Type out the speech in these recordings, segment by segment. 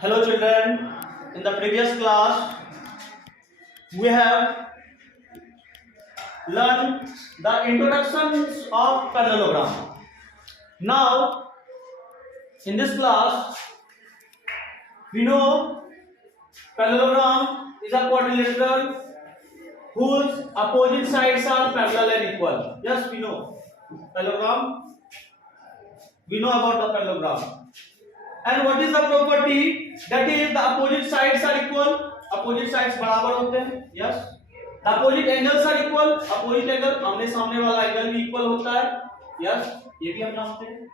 Hello children, in the previous class we have learned the introductions of parallelogram. Now in this class we know parallelogram is a quadrilateral whose opposite sides are parallel and equal. Yes, we know parallelogram. We know about the parallelogram. And what is the property? That is the opposite sides are equal. Opposite sides बराबर होते हैं. Yes. The opposite angles are equal. Opposite angle आमने सामने वाला angle भी equal होता है. Yes. ये भी हम जानते हैं.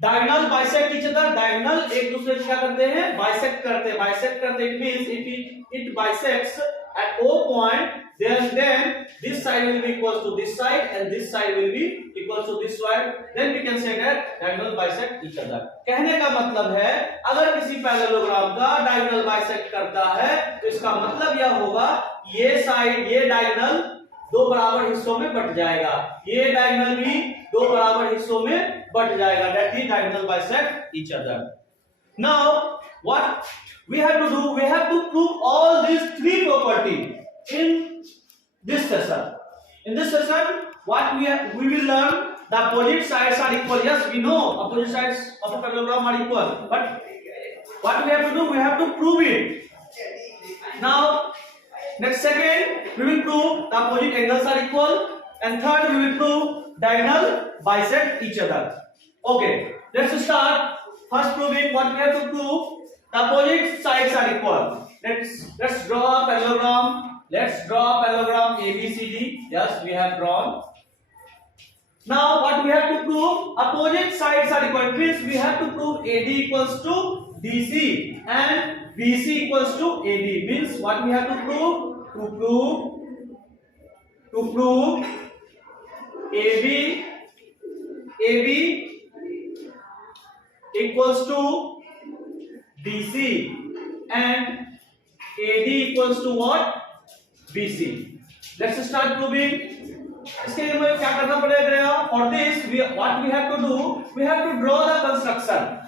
Diagonal bisect each other. Diagonal एक दूसरे को क्या करते हैं? Bisect करते हैं. Bisect करते हैं. It means if it bisects at O point, then this side will be equal to this side and this side will be equal to this side. Then we can say that diagonal bisect each other. कहने का मतलब है अगर किसी parallelogram का diagonal bisect करता है तो इसका मतलब यह होगा ये साइड ये diagonal दो बराबर हिस्सों में बट जाएगा, ये diagonal भी दो बराबर हिस्सों में बट जाएगा. That is diagonal bisect each other. Now what we have to do, we have to prove all these three properties in this session. In this session, what we will learn, the opposite sides are equal. Yes, we know opposite sides of a parallelogram are equal. But what we have to do, we have to prove it. Now, next second, we will prove the opposite angles are equal, and third, we will prove diagonal bisect each other. Okay, let's start. First proving what we have to prove. The opposite sides are equal. Let's draw a parallelogram. Let's draw a parallelogram ABCD. Yes, we have drawn. Now what we have to prove? Opposite sides are equal. Means we have to prove AD equals to DC and BC equals to AD. Means what we have to prove? To prove AB equals to DC and AD equals to what? BC. Let's start proving. इसके लिए हमें क्या करना पड़ेगा? For this, what we have to do? We have to draw the construction.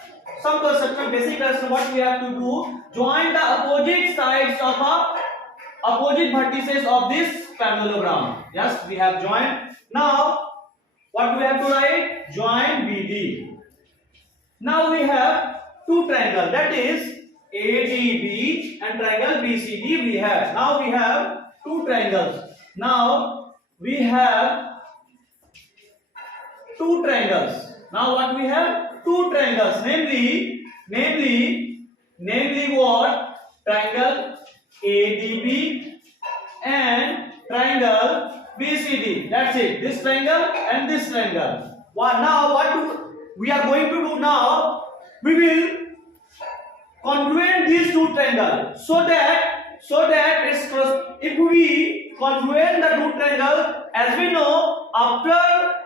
Some construction, basic construction. What we have to do? Join the opposite sides of opposite vertices of this parallelogram. Yes, we have joined. Now, what we have to write? Join BD. Now we have two triangles, that is ADB and triangle BCD we have. Now we have two triangles. Now we have two triangles. Now what we have? Two triangles. Namely what? Triangle ADB and triangle BCD. That's it. This triangle and this triangle. Now what we are going to do now? We will congruent these two triangles so that if we congruent the two triangles, as we know, after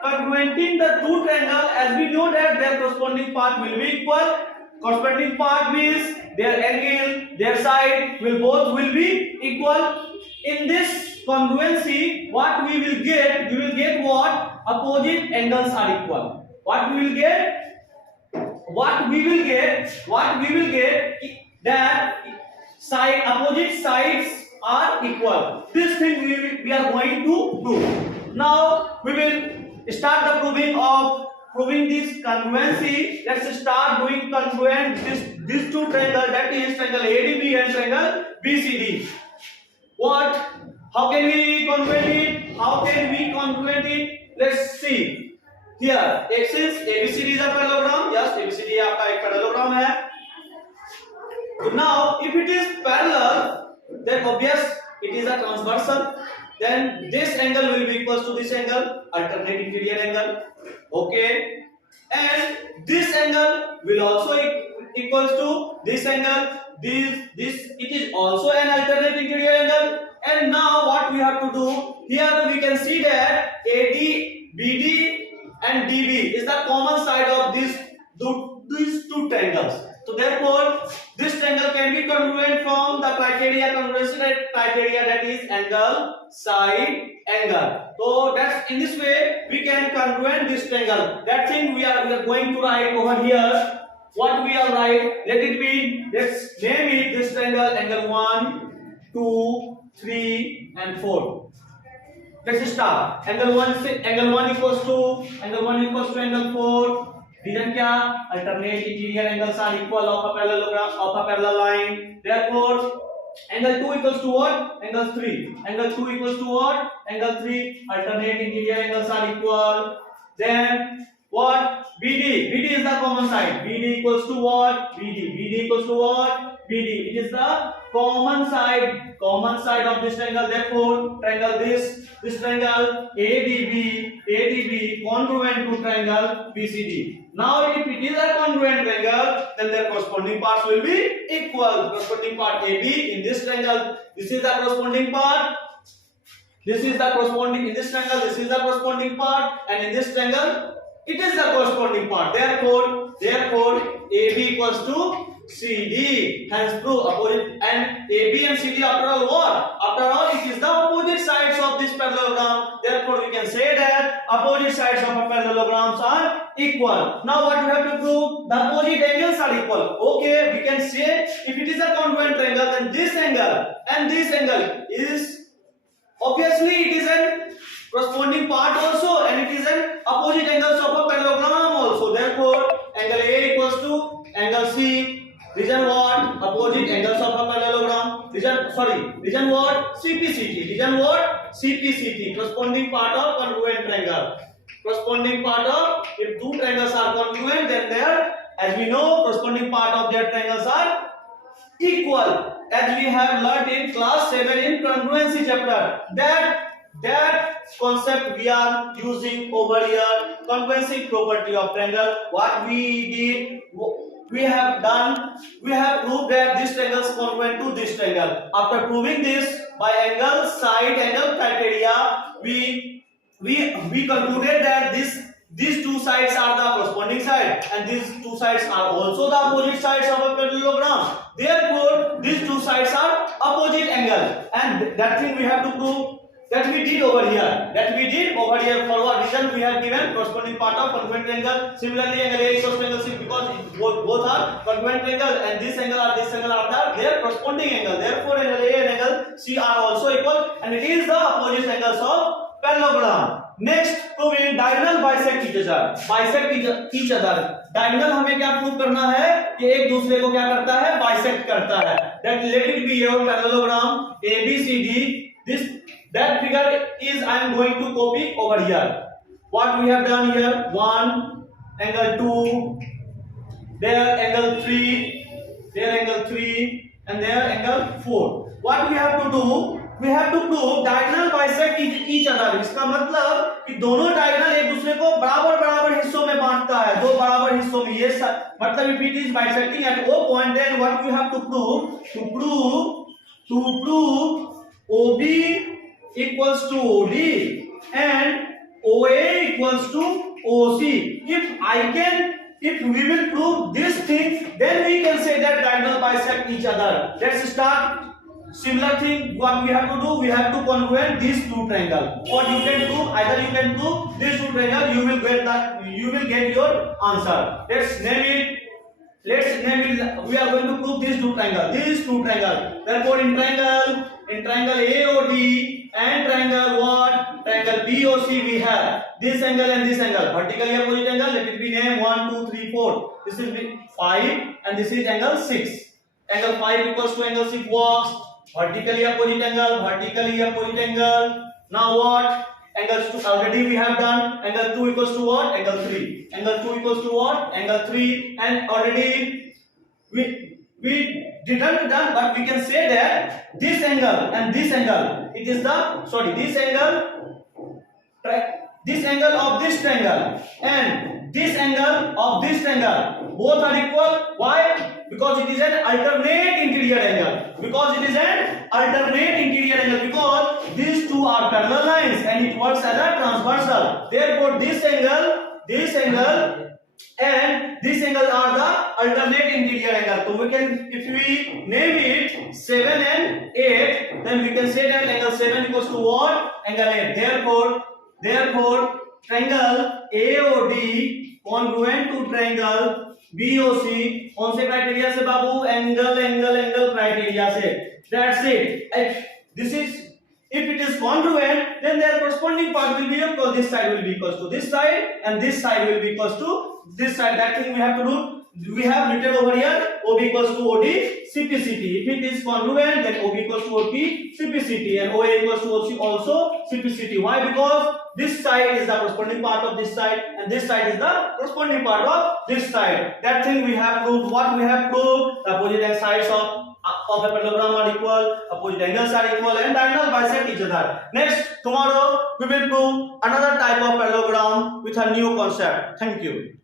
congruenting the two triangles, as we know that their corresponding part will be equal. Corresponding part means their angle, their side both will be equal. In this congruency, what we will get? We will get what? Opposite angles are equal. What we will get? That opposite sides are equal. This thing we are going to do. Now we will start the proving this congruency. Let's start doing congruent these two triangles, that is triangle ADB and triangle BCD. What? How can we congruent it? Let's see. Here, since ABCD is a parallelogram, yes, ABCD आपका एक parallelogram है. So now, if it is parallel, then obvious it is a transversal. Then this angle will be equal to this angle, alternate interior angle. Okay, and this angle will also equals to this angle. This it is also an alternate interior angle. And now what we have to do? Here we can see that AD, BD and DB is the common side of these two triangles. So therefore, this triangle can be congruent from the congruency criteria, that is angle, side, angle. So that's in this way we can congruent this triangle. That thing we are going to write over here. what we are right, let it be, let's name it this triangle, angle 1, 2, 3 and 4. Let's start. Angle 1 equals to angle 4. Reason क्या? Alternate interior angles are equal of a parallel line. Therefore, angle 2 equals to what? Angle 3. Angle 2 equals to what? Angle 3. Alternate interior angles are equal. Then what? BD is the common side. BD equals to what? BD equals to what? BD. It is the common side of this triangle. Therefore, triangle this triangle ADB congruent to triangle BCD. Now, if it is a congruent triangle, then their corresponding parts will be equal. Corresponding part AB in this triangle. This is the corresponding part. This is the corresponding in this triangle. This is the corresponding part, and in this triangle, it is the corresponding part. Therefore, AB equals to CD. Hence, prove opposite, and AB and CD after all what? After all, it is the opposite sides of this parallelogram. Therefore, we can say that opposite sides of a parallelograms are equal. Now, what we have to prove? The opposite angles are equal. Okay, we can say if it is a congruent triangle, then this angle and this angle is obviously it is an corresponding part also, and it is an opposite angles of a parallelogram also. Therefore, angle A equals to angle C. Reason what? Opposite angles of a parallelogram. Reason what? CPCT. Reason what? CPCT. Corresponding part of congruent triangle. Corresponding part of, if two triangles are congruent, then there, as we know, corresponding part of their triangles are equal. As we have learned in class 7 in congruency chapter, that concept we are using over here, congruency property of triangle. What we did, we have proved that this triangle is congruent to this triangle. After proving this by angle, side, angle criteria, we concluded that these two sides are the corresponding side, and these two sides are also the opposite sides of a parallelogram. Therefore, these two sides are opposite angle, and that thing we have to prove. That we did over here. For what reason? We have given corresponding part of congruent triangle. Similarly, angle A equals to angle C, because both are congruent triangle, and this angle are their corresponding angle. Therefore, angle A and angle C are also equal, and it is the opposite angles of parallelogram. Next, proving diagonal bisect each other. Diagonal हमें क्या prove करना है कि एक दूसरे को क्या करता है? बाइसेक्ट करता है. That let it be your parallelogram ABCD. That figure is I am going to copy over here. What we have done here? 1, angle 2, there angle 3, and there angle 4. What we have to do? We have to prove diagonal bisect each other. इसका मतलब कि दोनों diagonal एक दूसरे को बराबर हिस्सों में बांटता है, दो बराबर हिस्सों में. ये मतलब if it is bisecting at O point, then what we have to prove? To prove OB equals to OD and OA equals to OC. If we will prove this thing, then we can say that diagonal bisect each other. Let's start. Similar thing, what we have to do? We have to congruent these two triangles. Or you can prove these two triangles. You will get your answer. Let's name it. We are going to prove these two triangles. Therefore, in triangle AOD and triangle what? Triangle BOC, we have this angle and this angle. Vertically opposite angle. Let it be named 1, 2, 3, 4. This is 5, and this is angle 6. Angle 5 equals to angle 6 walks. Vertically opposite angle. Now what? Angle 2 already we have done. Angle 2 equals to what? Angle 3. Angle 2 equals to what? Angle 3. And already we didn't done, but we can say that this angle and this angle, it is the this angle of this triangle and this angle of this triangle, both are equal. Why? Because it is an alternate interior angle. Because these two are parallel lines and it works as a transversal. Therefore, this angle and this angle are the alternate interior angle. So we can, if we name it 7 and 8, then we can say that angle 7 equals to what? Angle 8. Therefore, triangle AOD congruent to triangle BOC कौन से criteria से बाबू? Angle angle angle criteria से. That's it. If this is, if it is congruent, then their corresponding part will be equal. This side will be equals to this side, and this side will be equals to this side. That thing we have to do. We have written over here OB equals to OD CPCT. If it is congruent, then OB equals to OP CPCT, and OA equals to OC also CPCT. Why? Because this side is the corresponding part of this side, and this side is the corresponding part of this side. That thing we have proved. What we have proved? The opposite sides of a parallelogram are equal, opposite angles are equal, and diagonal bisect each other. Next, tomorrow we will prove another type of parallelogram with a new concept. Thank you.